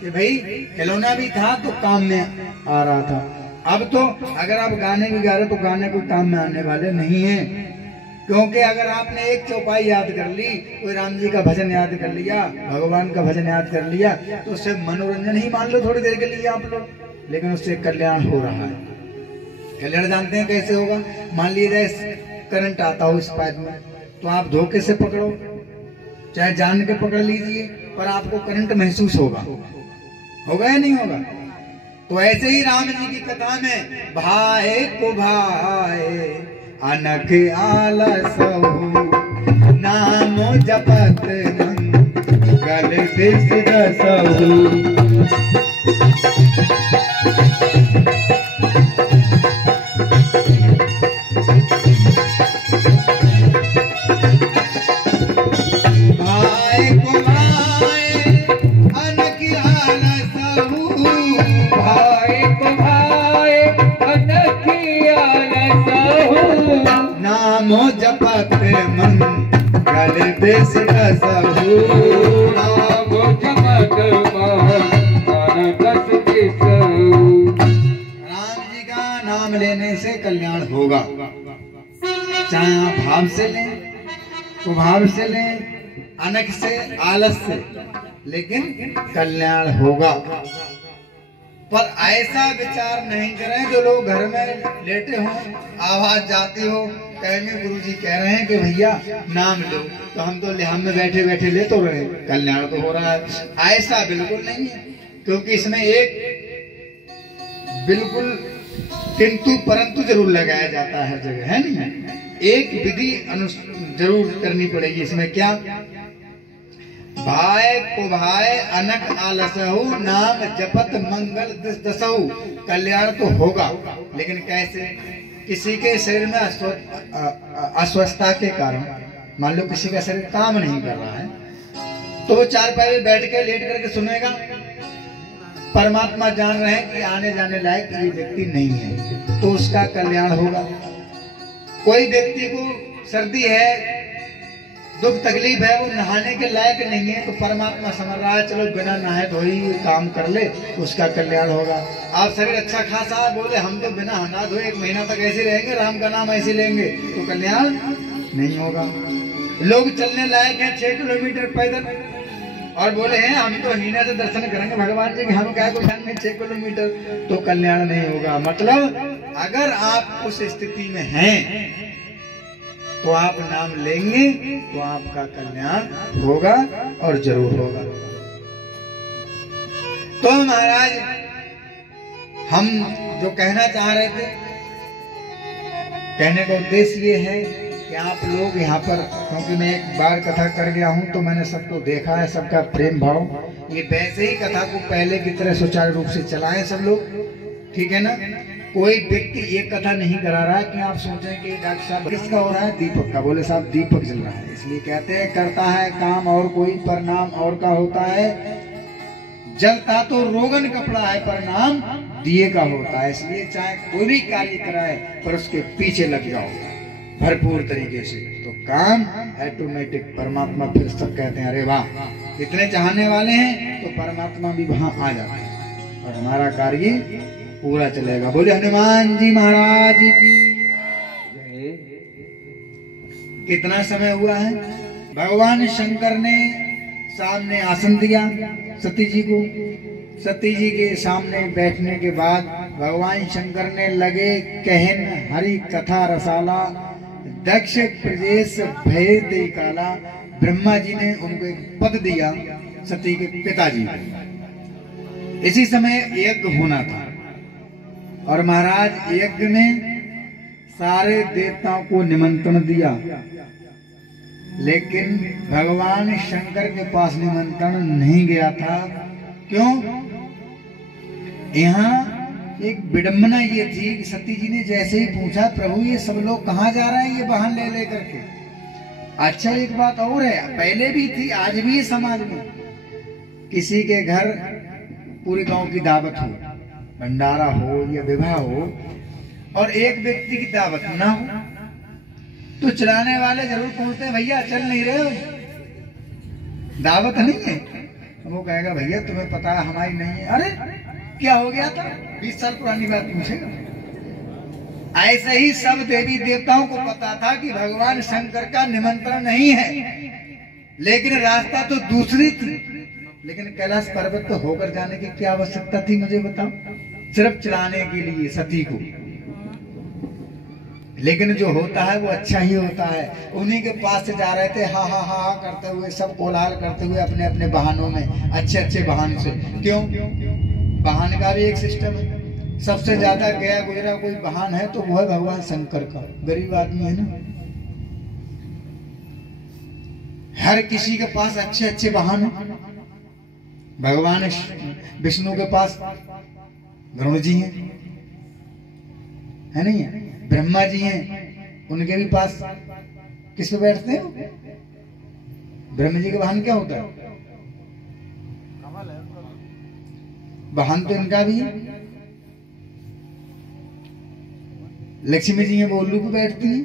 कि भाई खिलौना भी था तो काम में आ रहा था। अब तो अगर आप गाने भी गा रहे तो गाने कोई काम में आने वाले नहीं है, क्योंकि अगर आपने एक चौपाई याद कर ली, कोई राम जी का भजन याद कर लिया, भगवान का भजन याद कर लिया, तो उससे मनोरंजन ही मान लो थोड़ी देर के लिए आप लोग, लेकिन उससे कल्याण हो रहा है। कल्याण जानते हैं कैसे होगा? मान लीजिए करंट आता हो इस पाइप में, तो आप धोखे से पकड़ो, चाहे जान के पकड़ लीजिए, पर आपको करंट महसूस होगा या नहीं होगा? तो ऐसे ही राम जी की कथा में भाई को भाई अनख आलसहु, नामो जपत मंगल दिस दसहु। नामो जपत मंगल देश दसहु नाम जमत महान दस दिसहु। राम जी का नाम लेने से कल्याण होगा, चाहे आप भाव से लें, कुभाव से लें, अनक से, आलस से, लेकिन कल्याण होगा। पर ऐसा विचार नहीं करें जो लोग घर में लेटे हों, आवाज जाती हो, कहेंगे गुरुजी कह रहे हैं कि भैया नाम लो, तो हम तो लिहाम में बैठे बैठे ले तो रहे, कल्याण तो हो रहा है। ऐसा बिल्कुल नहीं है, क्योंकि इसमें एक बिल्कुल किंतु परंतु जरूर लगाया जाता है जगह, है नहीं? एक विधि जरूर करनी पड़ेगी इसमें। क्या? भाई कुभाय अनक आलसहु नाम जपत मंगल दसहु। कल्याण तो होगा, लेकिन कैसे? किसी के शरीर में अस्वस्थता के कारण, मान लो किसी का शरीर काम नहीं कर रहा है, तो वो चारपाई में बैठ के लेट करके सुनेगा। परमात्मा जान रहे हैं कि आने जाने लायक ये व्यक्ति नहीं है, तो उसका कल्याण होगा। कोई व्यक्ति को सर्दी है, दुख तकलीफ है, वो नहाने के लायक नहीं है, तो परमात्मा समझ रहा है चलो बिना नहाए धोई काम कर ले, तो उसका कल्याण होगा। आप शरीर अच्छा खासा बोले हम तो बिना नहा धोए 1 महीना तक ऐसे रहेंगे, राम का नाम ऐसे लेंगे, तो कल्याण नहीं होगा। लोग चलने लायक हैं 6 किलोमीटर पैदल, और बोले हैं हम तो हीना से दर्शन करेंगे भगवान जी के, हम क्या कोई जाएंगे 6 किलोमीटर, तो कल्याण नहीं होगा। मतलब अगर आप उस स्थिति में हैं तो आप नाम लेंगे तो आपका कल्याण होगा, और जरूर होगा। तो महाराज हम जो कहना चाह रहे थे, कहने का उद्देश्य ये है कि आप लोग यहाँ पर, क्योंकि मैं एक बार कथा कर गया हूँ तो मैंने सबको देखा है, सबका प्रेम भाव, ये वैसे ही कथा को पहले की तरह सुचारू रूप से चलाएं सब लोग, ठीक है ना? कोई व्यक्ति ये कथा नहीं करा रहा है कि आप सोचें कि डॉक्टर साहब किसका हो रहा है, दीपक का। बोले साहब दीपक जल रहा है, इसलिए कहते हैं करता है काम और कोई, पर नाम और का होता है। जलता तो रोगन कपड़ा है, पर नाम दिए का होता है। इसलिए चाहे कोई भी कार्य कराए, पर उसके पीछे लग जाओ भरपूर तरीके से, तो काम ऑटोमेटिक परमात्मा फिर सब कहते हैं अरे वाह इतने चाहने वाले हैं, तो परमात्मा भी वहां आ जाता है और हमारा कार्य पूरा चलेगा। बोले हनुमान जी महाराज की। कितना समय हुआ है? भगवान शंकर ने सामने आसन दिया सती जी को। सती जी के सामने बैठने के बाद भगवान शंकर ने लगे कहन हरि कथा रसाला, दक्ष प्रदेश भय दे काला। ब्रह्मा जी ने उनको एक पद दिया सती के पिताजी को। इसी समय यज्ञ होना था, और महाराज यज्ञ में सारे देवताओं को निमंत्रण दिया, लेकिन भगवान शंकर के पास निमंत्रण नहीं गया था। क्यों? यहाँ एक विडंबना ये थी कि सती जी ने जैसे ही पूछा प्रभु ये सब लोग कहाँ जा रहे हैं ये वाहन ले ले करके। अच्छा एक बात और है, पहले भी थी आज भी है समाज में, किसी के घर पूरी गांव की दावत हो, भंडारा हो या विवाह हो, और एक व्यक्ति की दावत ना हो, तो चलाने वाले जरूर पूछते हैं भैया चल नहीं रहे हो, दावत नहीं है? वो कहेगा भैया तुम्हें पता है हमारी नहीं है। अरे क्या हो गया था? 20 साल पुरानी बात पूछेगा। ऐसे ही सब देवी देवताओं को पता था कि भगवान शंकर का निमंत्रण नहीं है, लेकिन रास्ता तो दूसरी थी। लेकिन कैलाश पर्वत तो होकर जाने की क्या आवश्यकता थी मुझे बताओ? सिर्फ चलाने के लिए सती को। लेकिन जो होता है वो अच्छा ही होता है। उन्हीं के पास से जा रहे थे हा हा हा हा करते हुए, सब कोलाहल करते हुए अपने अपने वाहनों में, अच्छे अच्छे वाहन से। क्यों? वाहन का भी एक सिस्टम है। सबसे ज्यादा गया गुजरा कोई वाहन है तो वो है भगवान शंकर का। गरीब आदमी है ना, हर किसी के पास अच्छे अच्छे वाहन है। भगवान विष्णु के पास गरुड़ जी हैं, है नहीं है? ब्रह्मा जी हैं, उनके भी पास किस पे बैठते हैं? ब्रह्मा जी का वाहन क्या होता है? वाहन तो इनका भी है। लक्ष्मी जी हैं, वो उल्लू पे बैठती हैं,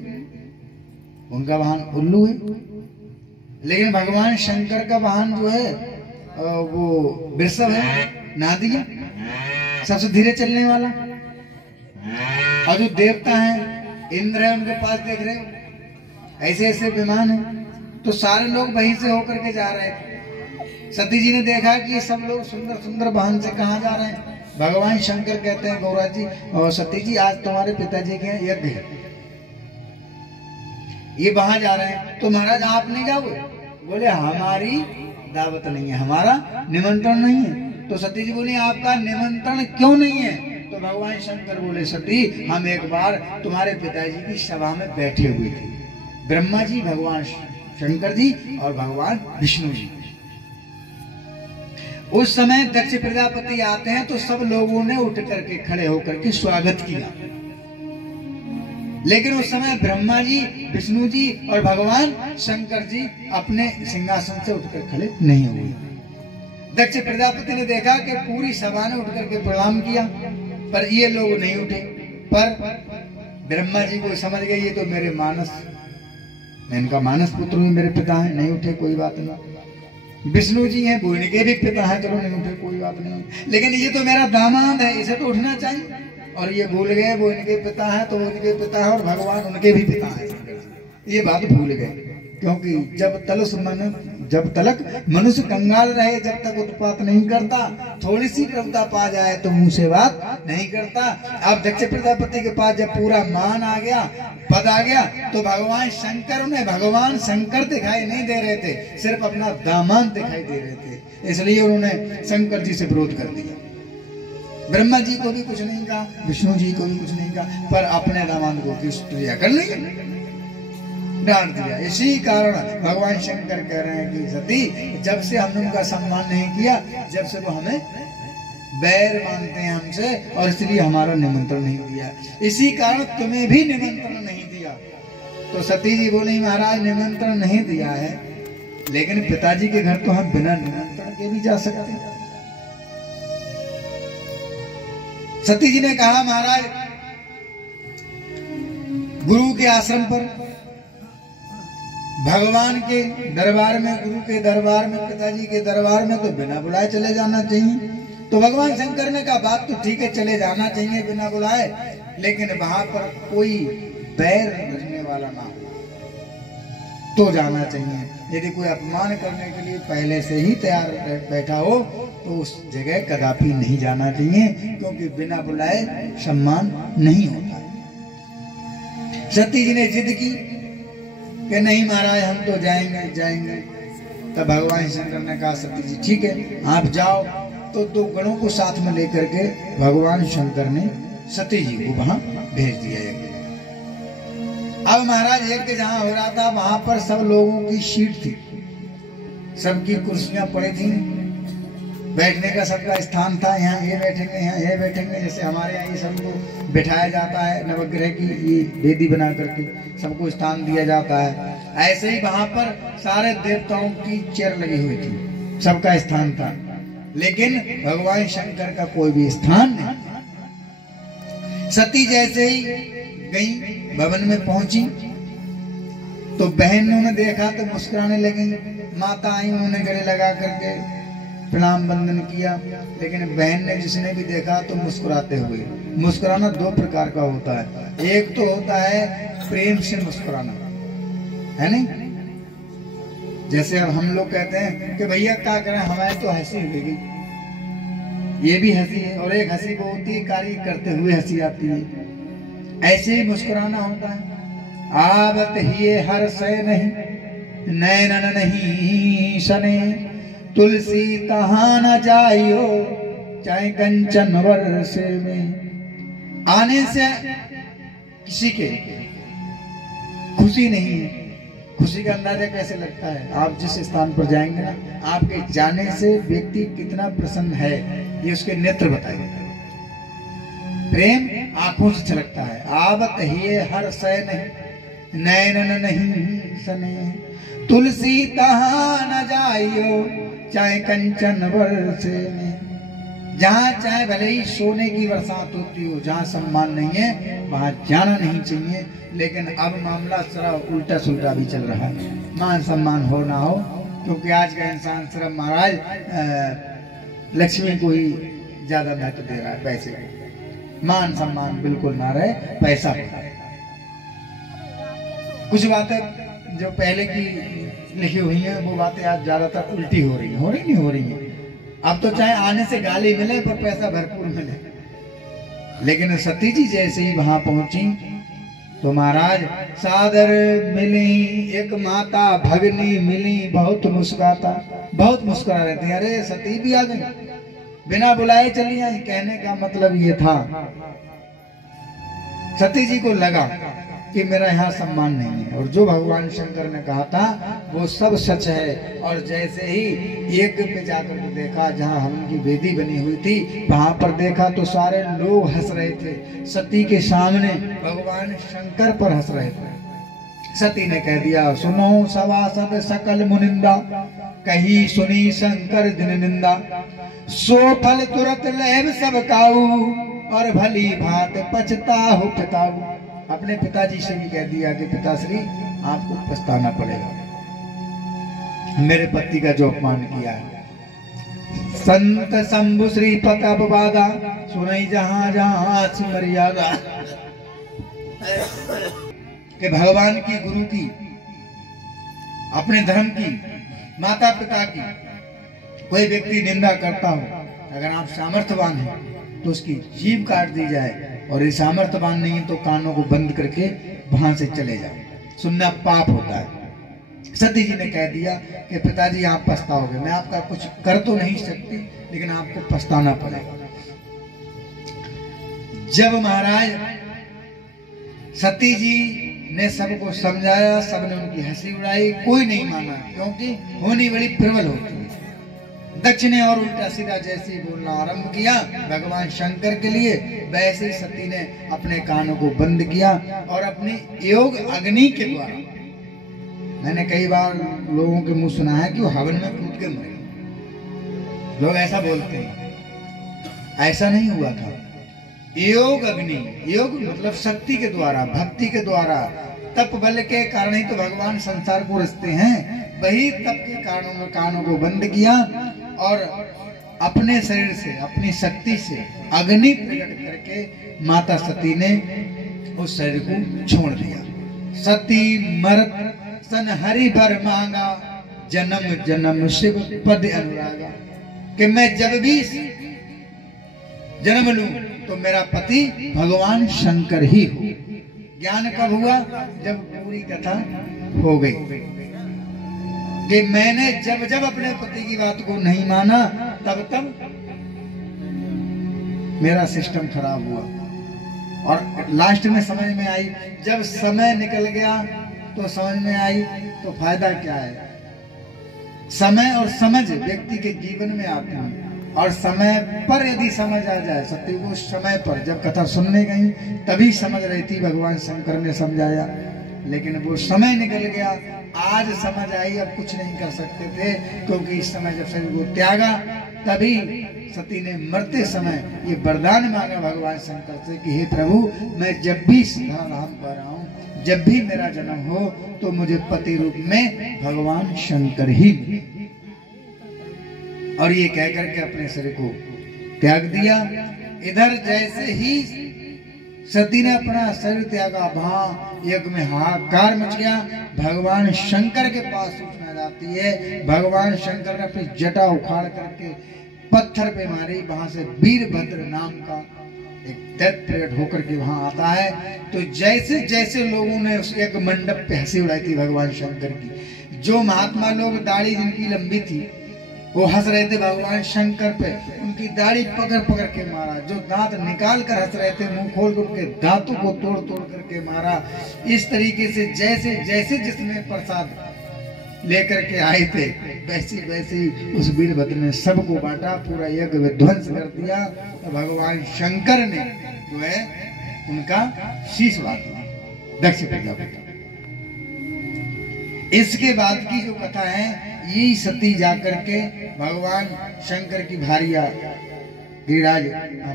उनका वाहन उल्लू है। लेकिन भगवान शंकर का वाहन जो है वो वृषभ है, नादिया, सबसे धीरे चलने वाला। और जो देवता हैं, इंद्र है, उनके पास देख रहे हो ऐसे ऐसे विमान है, तो सारे लोग वहीं से होकर के जा रहे थे। सती जी ने देखा कि ये सब लोग सुंदर सुंदर वाहन से कहाँ जा रहे हैं। भगवान शंकर कहते हैं, गौरा जी और सती जी, आज तुम्हारे पिताजी के यज्ञ है, ये वहां जा रहे हैं, तो महाराज आप नहीं जाओगे? बोले हमारी दावत नहीं है, हमारा निमंत्रण नहीं है। तो सती जी बोली आपका निमंत्रण क्यों नहीं है? तो भगवान शंकर बोले सती, हम एक बार तुम्हारे पिताजी की सभा में बैठे हुए थे, ब्रह्मा जी, भगवान शंकर जी और भगवान विष्णु जी। उस समय दक्ष प्रजापति आते हैं तो सब लोगों ने उठ करके खड़े होकर के स्वागत किया, लेकिन उस समय ब्रह्मा जी, विष्णु जी और भगवान शंकर जी अपने सिंहासन से उठकर खड़े नहीं हुए। दक्ष प्रजापति ने देखा कि पूरी सभा ने उठकर के प्रणाम किया, पर ये लोग नहीं उठे। पर ब्रह्मा जी को समझ गए ये तो मेरे मानस, मैं इनका मानस पुत्र हूँ, मेरे पिता हैं, नहीं उठे, कोई बात नहीं। विष्णु जी हैं, वो इनके भी पिता हैं, चलो नहीं उठे, कोई बात नहीं। लेकिन ये तो मेरा दामाद है, इसे तो उठना चाहिए। और ये भूल गए वो इनके पिता हैं, तो वो इनके पिता है और भगवान उनके भी पिता हैं, ये बात भूल गए। क्योंकि जब तलक मनुष्य कंगाल रहे, जब तक उत्पात नहीं करता, थोड़ी सी प्रभुता पा जाए तो मुंह से बात नहीं करता। अब दक्ष प्रजापति के पास जब पूरा मान आ गया, पद आ गया, तो भगवान शंकर, उन्हें भगवान शंकर दिखाई नहीं दे रहे थे, सिर्फ अपना दामाद दिखाई दे रहे थे। इसलिए उन्होंने शंकर जी से विरोध कर दिया। ब्रह्मा जी को भी कुछ नहीं कहा, विष्णु जी को भी कुछ नहीं कहा, पर अपने दामाद को क्रिया कर ली, डांट दिया। इसी कारण भगवान शंकर कह रहे हैं कि सती, जब से हमने उनका सम्मान नहीं किया, जब से वो हमें बैर मानते हैं हमसे, और इसलिए हमारा निमंत्रण नहीं दिया, इसी कारण तुम्हें भी निमंत्रण नहीं दिया। तो सती जी बोली महाराज निमंत्रण नहीं दिया है, लेकिन पिताजी के घर तो हम बिना निमंत्रण के भी जा सकते हैं। सती जी ने कहा महाराज गुरु के आश्रम पर, भगवान के दरबार में, गुरु के दरबार में, पिताजी के दरबार में तो बिना बुलाए चले जाना चाहिए। तो भगवान शंकर ने कहा बात तो ठीक है, चले जाना चाहिए बिना बुलाए, लेकिन वहां पर कोई बैर रखने वाला ना हो तो जाना चाहिए। यदि कोई अपमान करने के लिए पहले से ही तैयार बैठा हो तो उस जगह कदापि नहीं जाना चाहिए, क्योंकि बिना बुलाए सम्मान नहीं होता। सती जी ने जिद की कि नहीं महाराज हम तो जाएंगे। तब भगवान शंकर ने कहा सती जी ठीक है आप जाओ। तो दो गणों को साथ में लेकर के भगवान शंकर ने सती जी को वहां भेज दिया। अब महाराज यज्ञ जहां हो रहा था वहां पर सब लोगों की सीट थी, सबकी कुर्सियां पड़ी थी, बैठने का सबका स्थान था, यहाँ ये बैठेंगे, यहाँ ये बैठेंगे। जैसे हमारे यहाँ ये सबको बिठाया जाता है, नवग्रह की ये वेदी बना करके सबको स्थान दिया जाता है, ऐसे ही वहां पर सारे देवताओं की चेयर लगी हुई थी, सबका स्थान था, लेकिन भगवान शंकर का कोई भी स्थान नहीं। सती जैसे ही गई भवन में पहुंची तो बहनों ने देखा तो मुस्कुराने लगी। माता आई, उन्होंने गले लगा करके प्रणाम बंदन किया, लेकिन बहन ने जिसने भी देखा तो मुस्कुराते हुए। मुस्कुराना दो प्रकार का होता है, एक तो होता है प्रेम से मुस्कुराना, है नहीं, जैसे अब हम लोग कहते हैं कि भैया क्या करें, हमारे तो हंसी होगी, ये भी हंसी है, और एक हंसी वो होती है कार्य करते हुए हंसी आती है, ऐसे ही मुस्कुराना होता है। आवत ही हर से नहीं नैनन नहीं सने, तुलसी कहाँ न जाइयो चाहे कंचन वर्षे में। आने से किसी के खुशी नहीं है, खुशी का अंदाजा कैसे लगता है, आप जिस स्थान पर जाएंगे ना, आपके जाने से व्यक्ति कितना प्रसन्न है ये उसके नेत्र बताएंगे। प्रेम आंखों से छलकता है। आवत ही हर सय नहीं नैनन नहीं सने, तुलसी तहाँ न जाइयो चाहे कंचन वर्षे में। जहाँ चाहे भले ही सोने की बरसात होती हो, जहाँ सम्मान नहीं है वहाँ जाना नहीं चाहिए। लेकिन अब मामला जरा उल्टा सुल्टा भी चल रहा है, मान सम्मान हो ना हो, क्योंकि आज का इंसान सिर्फ महाराज लक्ष्मी को ही ज्यादा महत्व दे रहा है, पैसे को। मान सम्मान बिल्कुल ना रहे, पैसा। कुछ बातें जो पहले की लिखी हुई हैं वो बातें आज ज्यादातर उल्टी हो रही नहीं हो रही है। अब तो चाहे आने से गाली मिले पर पैसा भरपूर मिले। लेकिन सती जी जैसे ही वहां पहुंची तो महाराज सादर मिली, एक माता भगनी मिली, बहुत मुस्कुरा रहे थे। अरे सती भी आ गई, बिना बुलाए चली आई। कहने का मतलब ये था, सती जी को लगा कि मेरा यहाँ सम्मान नहीं है, और जो भगवान शंकर ने कहा था वो सब सच है। और जैसे ही एक पे जाकर के देखा जहाँ हवन की वेदी बनी हुई थी, वहां पर देखा तो सारे लोग हंस रहे थे सती के सामने, भगवान शंकर पर हंस रहे थे। सती ने कह दिया, सुनो सभासद सकल मुनिंदा, कही सुनी शंकर दिन निंदा, सो फल तुरंत लहब सब काऊ, और भली भांत पछताहु पिताऊ। अपने पिताजी से भी कह दिया कि पिताश्री आपको पछताना पड़ेगा, मेरे पति का जो अपमान किया है। संत शंभु श्री पतब बाधा, सुनई जहां जहां मर्यादा। कि भगवान की, गुरु की, अपने धर्म की, माता पिता की कोई व्यक्ति निंदा करता हो, अगर आप सामर्थ्यवान हैं तो उसकी जीभ काट दी जाए, और ये सामर्थ्यवान नहीं है तो कानों को बंद करके वहां से चले जाए, सुनना पाप होता है। सती जी ने कह दिया कि पिताजी आप पछताओगे, मैं आपका कुछ कर तो नहीं सकती लेकिन आपको पछताना पड़ेगा। जब महाराज सती जी ने सबको समझाया, सबने उनकी हंसी उड़ाई, कोई नहीं माना, क्योंकि होनी बड़ी प्रबल होती है। दक्षिणे और उल्टा सीधा जैसे ही बोलना आरंभ किया भगवान शंकर के लिए, वैसे ही सती ने अपने कानों को बंद किया और अपनी योग अग्नि के द्वारा, मैंने कई बार लोगों के मुंह सुना है कि वो हवन में कूद के मरे, लोग ऐसा बोलते हैं, ऐसा नहीं हुआ था। योग अग्नि, योग मतलब शक्ति के द्वारा, भक्ति के द्वारा, तप बल के कारण ही तो भगवान संसार को रचते हैं। वही तप के कानों को बंद किया और अपने शरीर से, अपनी शक्ति से अग्नि प्रकट करके माता सती ने उस शरीर को छोड़ दिया। सती मरत सन हरि बर मांगा, जन्म जन्म शिव पद अनुरागा। कि मैं जब भी जन्म लूं तो मेरा पति भगवान शंकर ही हो। ज्ञान कब हुआ? जब पूरी कथा हो गई कि मैंने जब जब अपने पति की बात को नहीं माना तब तब मेरा सिस्टम खराब हुआ। और लास्ट में समझ में आई, जब समय निकल गया तो समझ में आई तो फायदा क्या है। समय और समझ व्यक्ति के जीवन में आते हैं, और समय पर यदि समझ आ जाए, सत्य को समय पर जब कथा सुनने गई तभी समझ रही थी, भगवान शंकर ने समझाया, लेकिन वो समय निकल गया। आज समझ आई, अब कुछ नहीं कर सकते थे, क्योंकि इस समय जब शरीर को त्यागा तभी सती ने मरते समय ये वरदान मांगा भगवान शंकर से कि हे प्रभु, मैं जब भी धाम पर आऊं, जब भी मेरा जन्म हो तो मुझे पति रूप में भगवान शंकर ही मिले। और ये कह करके अपने शरीर को त्याग दिया। इधर जैसे ही सती ने अपना शरीर त्यागा, वहां यज्ञ में हाहाकार मच गया। भगवान शंकर के पास सूचना जाती है, भगवान शंकर ने अपनी जटा उखाड़ करके पत्थर पे मारी। वहां से वीरभद्र नाम का एक दैत्य प्रकट होकर के वहां आता है। तो जैसे जैसे लोगों ने उस एक मंडप पे हंसी उड़ाई थी भगवान शंकर की, जो महात्मा लोग दाढ़ी जिनकी लंबी थी वो हंस रहे थे भगवान शंकर पे, उनकी दाढ़ी पकड़ पकड़ के मारा। जो दांत निकाल कर हंस रहे थे, मुंह खोल कर उनके दांतों को तोड़ तोड़ करके मारा। इस तरीके से जैसे जैसे जिसने प्रसाद लेकर के आए थे वैसे वैसे उस वीरभद्र ने सबको बांटा, पूरा यज्ञ विध्वंस कर दिया। तो भगवान शंकर ने जो है उनका शीश बांधा दक्ष प्रजापति। इसके बाद की जो कथा है, यही सती जाकर के भगवान शंकर की भारिया गिरिराज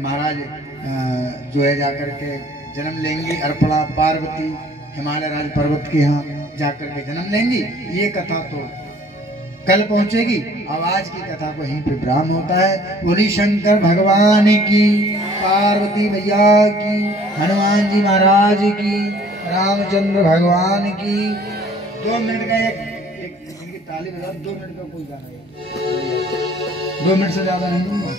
महाराज जो है जाकर के जन्म लेंगी, अर्पणा पार्वती हिमालय राज पर्वत के यहाँ जाकर के जन्म लेंगी। ये कथा तो कल पहुंचेगी। अब आज की कथा को यहीं पे विराम होता है। बोली शंकर भगवान की, पार्वती मैया की, हनुमान जी महाराज की, रामचंद्र भगवान की। 2 मिनट का एक ताली बजा, 2 मिनट का कोई गाना है, 2 मिनट से ज्यादा नहीं दूंगा।